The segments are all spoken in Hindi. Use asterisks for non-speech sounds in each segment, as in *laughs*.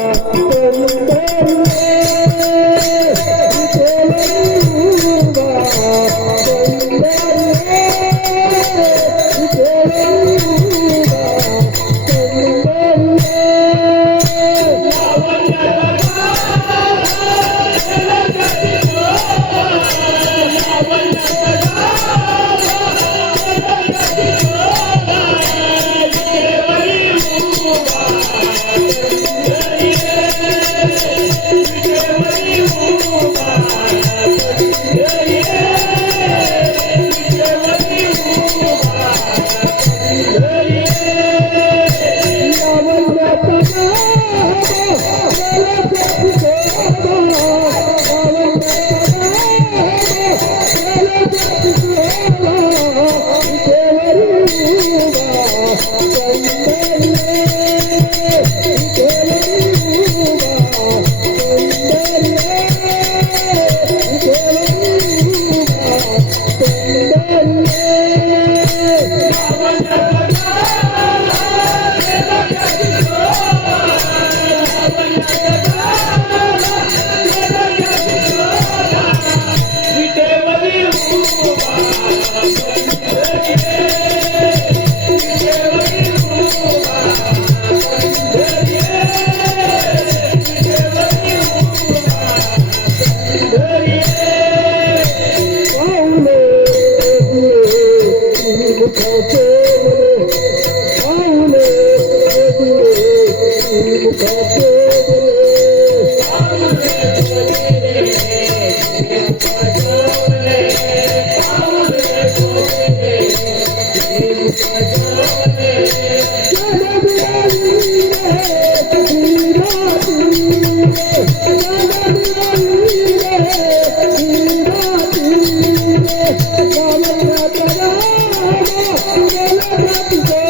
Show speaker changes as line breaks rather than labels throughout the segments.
Thank you. Yeah.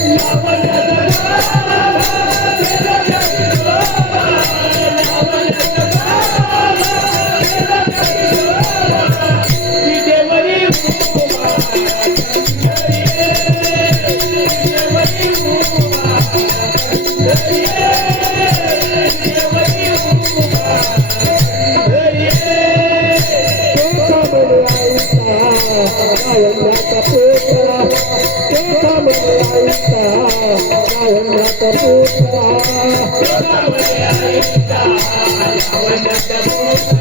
Yeah. *laughs* Oh, my God.